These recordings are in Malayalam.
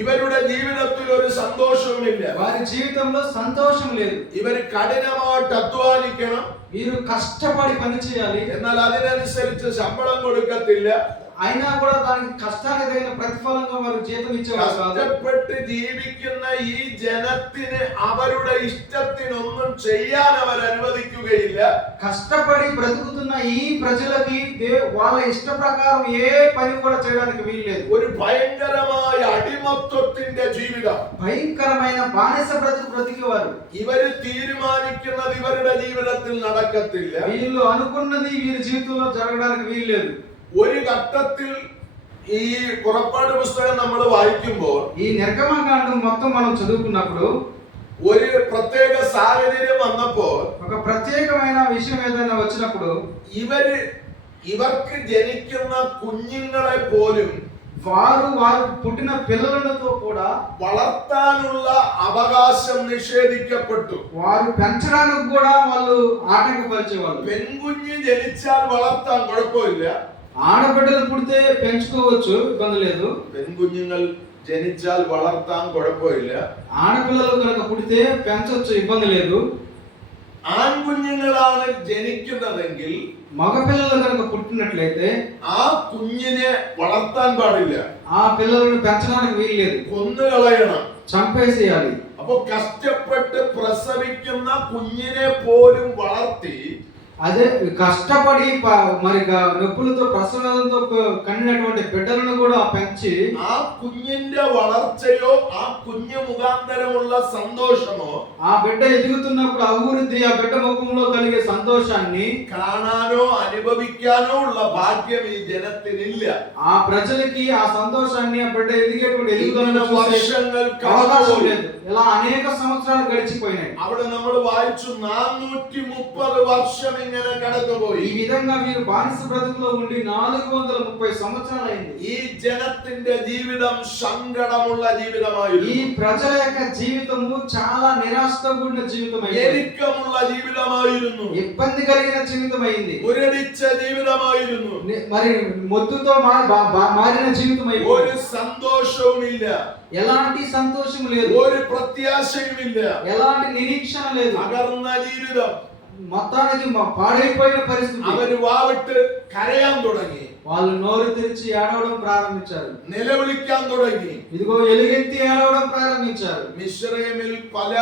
ഇവരുടെ ജീവിതത്തിൽ ഒരു സന്തോഷവുമില്ല. వారి జీవితంలో సంతోషం లేదు. ഇവർ കഠിനമായിട്ട് അധ്വാനിക്കണം, వీరు కష్టపడి పని చేయాలి, എന്നാൽ അതിനനുസരിച്ച് ശമ്പളം കൊടുക്കത്തില്ല. అయినా కూడా దానికి కష్టానికి తగిన ప్రతిఫలంగా వారు జీతం ఇచ్చేవారు కాదు. കഷ്ടപ്പെട്ട് ജീവിക്കുന്ന ഈ ജനത്തിന് അവരുടെ ഇഷ്ടത്തിനൊന്നും ചെയ്യാൻ അവർ അനുവദിക്കുകയില്ല. కష్టపడి బ్రతుకుతున్న ఈ ప్రజలకి వాళ్ళ ఇష్ట ప్రకారం ఏ పని కూడా చేయడానికి వీల్లేదు. ഒരു ഭയങ്കരമായ അടിമത്വത്തിന്റെ ജീവിതം, భయంకరమైన బానిస బ్రతుకు బ్రతికేవారు. ഇവര് തീരുമാനിക്കുന്നത് ഇവരുടെ ജീവിതത്തിൽ നടക്കത്തില്ല. వీళ్ళు అనుకున్నది వీరి జీవితంలో జరగడానికి వీల్లేదు. ഒരു ഘട്ടത്തിൽ ഈ പുറപ്പാട് പുസ്തകം നമ്മൾ വായിക്കുമ്പോൾ ఈ నిర్గమకాండం మొత్తం మనం చదువుకున్నప్పుడు ഒരു പ്രത്യേക സാഹചര്യം വന്നപ്പോൾ, ఒక ప్రత్యేకమైన విషయం ఏదైనా వచ్చినప్పుడు ഇവർക്ക് ജനിക്കുന്ന കുഞ്ഞുങ്ങളെ പോലും వారు పుట్టిన పిల్లలతో కూడా വളർത്താനുള്ള അവകാശം നിഷേധിക്കപ്പെട്ടു. వారు పెంచడానికి కూడా వాళ్ళు ఆటంకపరిచేవాళ్ళు. പെൺകുഞ്ഞ് ജനിച്ചാൽ വളർത്താൻ കുഴപ്പമില്ല, ఆడబిడ్డలు పుడితే పెంచుకోవచ్చు, ఇబ్బంది లేదు. പെൺകുഞ്ഞുങ്ങൾ ജനിച്ചാൽ വളർത്താൻ കുഴപ്പമില്ല. ఆడపిల్లలు కనుక పుడితే పెంచొచ్చు, ఇబ్బంది లేదు. ആൺകുഞ്ഞുങ്ങളാണ് ജനിക്കുന്നതെങ്കിൽ మగపిల్లలు కనుక పుట్టినట్లయితే ആ കുഞ്ഞിനെ വളർത്താൻ പാടില്ല, ఆ పిల్లలను పెంచడానికి వీల్లేదు, കൊന്നുകളയണം, చంపేసేయాలి. അപ്പൊ കഷ്ടപ്പെട്ട് പ്രസവിക്കുന്ന കുഞ്ഞിനെ പോലും വളർത്തി అదే కష్టపడి మరి నొప్పులతో ప్రసవంతో కన్నినటువంటి బిడ్డలను కూడా పెంచి ആ കുഞ്ഞിന്റെ വളർച്ചയോ ആ കുഞ്ഞു മുഖാന്തരമുള്ള സന്തോഷമോ, ఆ బిడ్డ ఎదుగుతున్నప్పుడు అభివృద్ధి, ఆ బిడ్డ ముఖంలో కలిగే సంతోషాన్ని കാണാനോ അനുഭവിക്കാനോ ഉള്ള ഭാഗ്യം ఈ ജനത്തിനില്ല. ఆ ప్రజలకి ఆ సంతోషాన్ని, ఆ బిడ్డ ఎదిగేటువంటి ഇങ്ങനെ വർഷങ്ങൾ అవకాశం లేదు. ఇలా అనేక సంవత్సరాలు గడిచిపోయినాయి. അവിടെ നമ്മൾ വായിച്ചു 430 വർഷം ഇങ്ങനെ കടന്നുപോയി. ఈ విధంగా వీరు బానిస బ్రతుకులో ఉండి 430 సంవత్సరాలు అయింది. ഈ ജനത്തിന്റെ ജീവിതം സങ്കടമുള്ള ജീവിതമായിരുന്നു. ఈ ప్రజల యొక్క జీవితము చాలా నిరాశతో కూడిన జీవితమైంది. ഞെരുക്കമുള്ള ജീവിതമായിരുന്നു. ఇబ్బంది కలిగిన జీవితమైంది. മുരടിച്ച ജീവിതമായിരുന്നു. మరి మొద్దుతో మారిన జీవితమైంది. ഒരു സന്തോഷവുമില്ല, ఎలాంటి సంతోషం లేదు, ഒരു പ്രത്യാശയുമില്ല, ఎలాంటి నిరీక్షణ లేదు, തകർന്ന ജീവിതం. మొత్తానికి పాడైపోయిన పరిస్థితి. അവര് വാവിട്ട് കരയാൻ തുടങ്ങി, వాళ్ళు నోరు తెరిచి ఏడవడం ప్రారంభించారు, നിലവിളിക്കാൻ തുടങ്ങി, ఇదిగో ఎలుగెత్తి ఏడవడం ప్రారంభించారు. മിസ്രയീമിൽ പല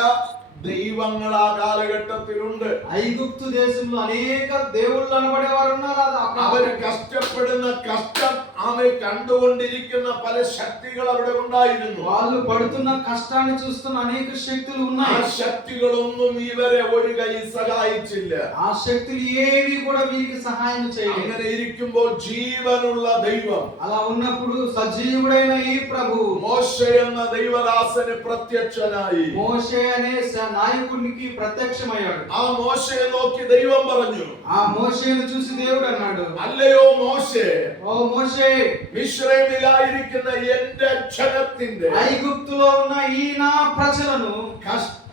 ദൈവങ്ങൾ ആ കാലഘട്ടത്തിലുണ്ട്. ఐగుప్తు దేశంలో అనేక దేవుళ్ళు అనబడేవారు ఉన్నారు. അവര് കഷ്ടപ്പെടുന്ന കഷ്ടം ആമെ കണ്ടുകൊണ്ടിരിക്കുന്ന പല ശക്തികൾ അവിടെ ഉണ്ടായിരുന്നു. వాళ్ళు పడుతున్న కష్టాన్ని చూస్తున్న అనేక శక్తులు ఉన్నాయి. ആ ശക്തികളൊന്നും ഇവരെ ഒരു കൈ സഹായിച്ചില്ല. ఆ శక్తులు ఏవి కూడా వీరికి సహాయం చేయలేదు. അങ്ങനെ ഇരിക്കുമ്പോൾ ജീവനുള്ള ദൈവം, అలా ఉన్నప్పుడు సజీవుడైన ఈ ప్రభువు മോശെ എന്ന ദൈവദാസന് പ്രത്യക്ഷനായി. మోషే అనే నాయకునికి ప్రత్యక్షమయ్యాడు. ആ മോശയെ നോക്കി ദൈവം പറഞ്ഞു, ఆ మోషేను చూసి దేవుడు అన్నాడు, അല്ലയോ മോശെ, ఓ మోషే, മിസ്രയീമിലായിരിക്കുന്ന എന്റെ ജനത്തിന്റെ ఐగుప్తులో ఉన్న ఈ నా ప్రజలను കഷ്ട